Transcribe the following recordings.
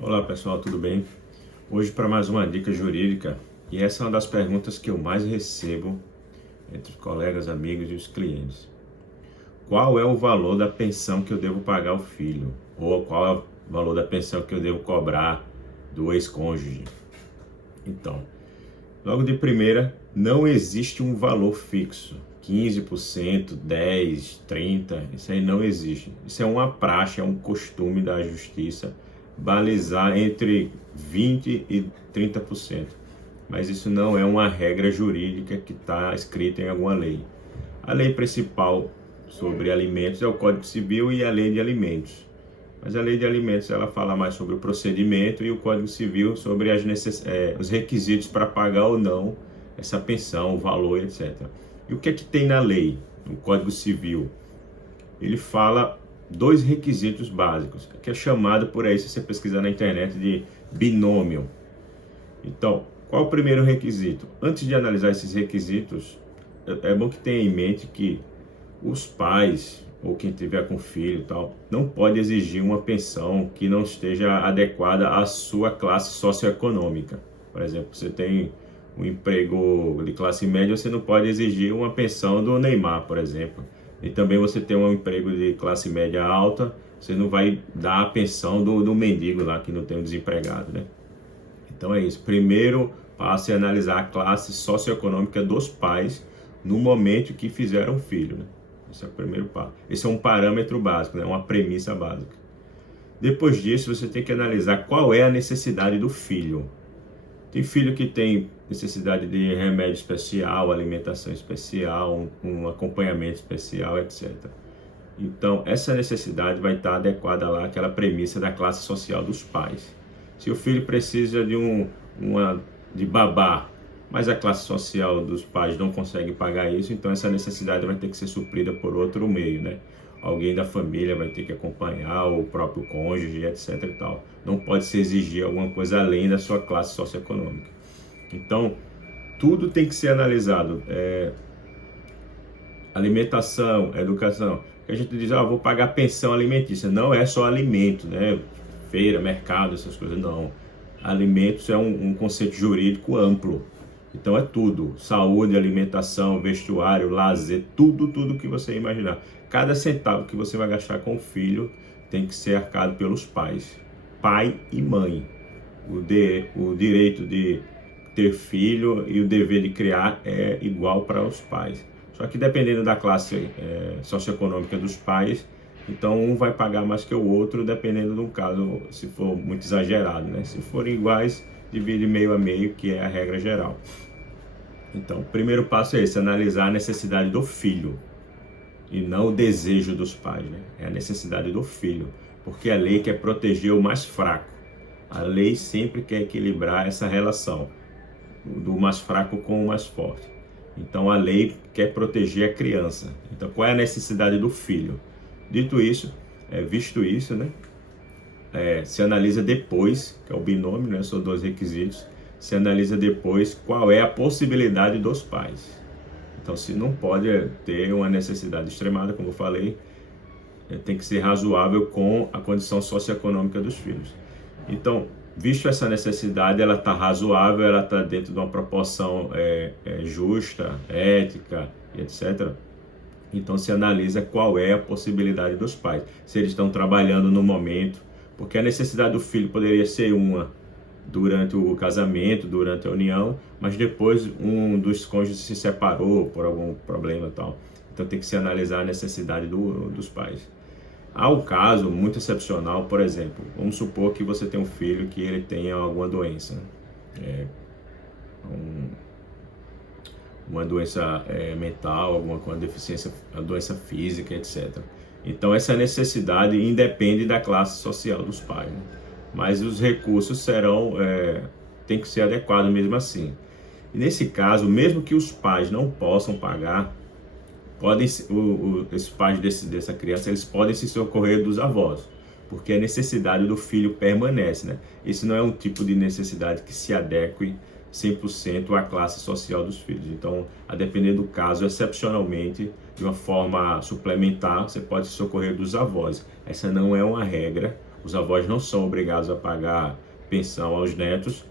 Olá pessoal, tudo bem? Hoje para mais uma dica jurídica, e essa é uma das perguntas que eu mais recebo entre os colegas, amigos e os clientes. Qual é o valor da pensão que eu devo pagar ao filho? Ou qual é o valor da pensão que eu devo cobrar do ex-cônjuge? Então, logo de primeira, não existe um valor fixo. 15%, 10%, 30%, isso aí não existe. Isso é uma praxe, é um costume da justiça balizar entre 20% e 30%. Mas isso não é uma regra jurídica que está escrita em alguma lei. A lei principal sobre alimentos é o Código Civil e a Lei de Alimentos. Mas a Lei de Alimentos ela fala mais sobre o procedimento e o Código Civil sobre os requisitos para pagar ou não essa pensão, o valor, etc. E o que é que tem na lei, no Código Civil? Ele fala dois requisitos básicos, que é chamado por aí, se você pesquisar na internet, de binômio. Então, qual o primeiro requisito? Antes de analisar esses requisitos, é bom que tenha em mente que os pais, ou quem tiver com filho e tal, não pode exigir uma pensão que não esteja adequada à sua classe socioeconômica. Por exemplo, você tem um emprego de classe média, você não pode exigir uma pensão do Neymar, por exemplo. E também você tem um emprego de classe média alta, você não vai dar a pensão do mendigo lá que não tem um desempregado, né? Então é isso. Primeiro passo é analisar a classe socioeconômica dos pais no momento que fizeram filho, né? Esse é o primeiro passo. Esse é um parâmetro básico, né? Uma premissa básica. Depois disso, você tem que analisar qual é a necessidade do filho. Tem filho que tem necessidade de remédio especial, alimentação especial, um acompanhamento especial, etc. Então, essa necessidade vai estar adequada lá àquela premissa da classe social dos pais. Se o filho precisa de babá, mas a classe social dos pais não consegue pagar isso, então essa necessidade vai ter que ser suprida por outro meio, né? Alguém da família vai ter que acompanhar, o próprio cônjuge, etc e tal. Não pode se exigir alguma coisa além da sua classe socioeconômica. Então, tudo tem que ser analisado. Alimentação, educação. A gente diz, vou pagar pensão alimentícia. Não é só alimento, né? Feira, mercado, essas coisas, não. Alimentos é um conceito jurídico amplo. Então é tudo, saúde, alimentação, vestuário, lazer, tudo que você imaginar. Cada centavo que você vai gastar com o filho tem que ser arcado pelos pais, pai e mãe. O direito de ter filho e o dever de criar é igual para os pais. Só que dependendo da classe socioeconômica dos pais, então um vai pagar mais que o outro, dependendo do caso, se for muito exagerado, né? Se forem iguais, divide meio a meio, que é a regra geral. Então, o primeiro passo é esse, analisar a necessidade do filho e não o desejo dos pais, né? É a necessidade do filho, porque a lei quer proteger o mais fraco. A lei sempre quer equilibrar essa relação do mais fraco com o mais forte. Então a lei quer proteger a criança. Então qual é a necessidade do filho? Dito isso, visto isso, né? Se analisa depois, que é o binômio, né? São dois requisitos. Se analisa depois qual é a possibilidade dos pais. Então, se não pode ter uma necessidade extremada, como eu falei, tem que ser razoável com a condição socioeconômica dos filhos. Então, visto essa necessidade, ela está razoável, ela está dentro de uma proporção justa, ética, etc. Então, se analisa qual é a possibilidade dos pais. Se eles estão trabalhando no momento, porque a necessidade do filho poderia ser uma durante o casamento, durante a união, mas depois um dos cônjuges se separou por algum problema e tal. Então, tem que se analisar a necessidade dos pais. Há um caso muito excepcional, por exemplo, vamos supor que você tem um filho que ele tenha alguma doença, uma doença mental, alguma deficiência, uma doença física, etc. Então essa necessidade independe da classe social dos pais, né? Mas os recursos tem que ser adequados mesmo assim. E nesse caso, mesmo que os pais não possam pagar, esses pais dessa criança, eles podem se socorrer dos avós, porque a necessidade do filho permanece, né? Esse não é um tipo de necessidade que se adeque 100% à classe social dos filhos. Então, a depender do caso, excepcionalmente, de uma forma suplementar, você pode se socorrer dos avós. Essa não é uma regra. Os avós não são obrigados a pagar pensão aos netos,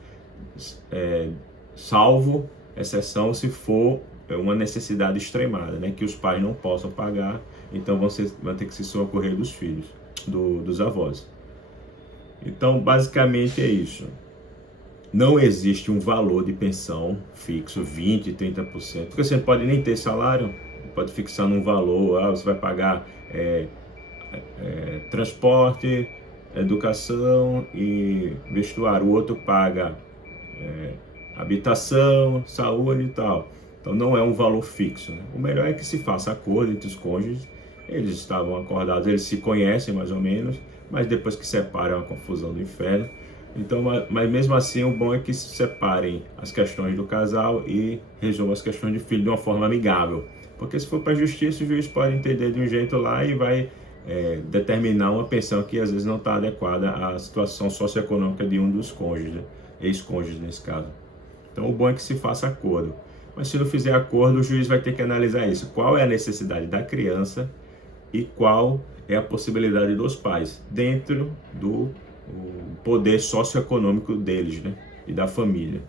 salvo exceção se for uma necessidade extremada, né, que os pais não possam pagar, então vão ter que se socorrer dos filhos, dos avós. Então, basicamente é isso. Não existe um valor de pensão fixo, 20%, 30%, porque você não pode nem ter salário, pode fixar num valor, você vai pagar transporte, educação e vestuário, o outro paga habitação, saúde e tal. Então não é um valor fixo, né? O melhor é que se faça acordo entre os cônjuges, eles estavam acordados, eles se conhecem mais ou menos, mas depois que separam é uma confusão do inferno. Então, mas mesmo assim, o bom é que se separem as questões do casal e resolvam as questões de filho de uma forma amigável. Porque se for para a justiça, o juiz pode entender de um jeito lá e vai determinar uma pensão que às vezes não está adequada à situação socioeconômica de um dos cônjuges, né? Ex-cônjuges nesse caso. Então, o bom é que se faça acordo. Mas se não fizer acordo, o juiz vai ter que analisar isso. Qual é a necessidade da criança e qual é a possibilidade dos pais, dentro do poder socioeconômico deles, né? E da família.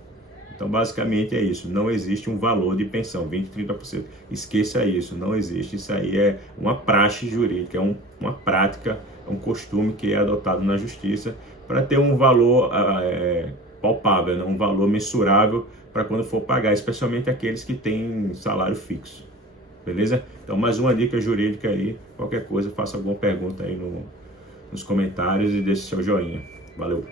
Então, basicamente é isso. Não existe um valor de pensão, 20%, 30%. Esqueça isso, não existe. Isso aí é uma praxe jurídica, é uma prática, é um costume que é adotado na justiça para ter um valor palpável, né? Um valor mensurável para quando for pagar, especialmente aqueles que têm salário fixo. Beleza? Então, mais uma dica jurídica aí. Qualquer coisa, faça alguma pergunta aí nos comentários e deixe seu joinha. Valeu!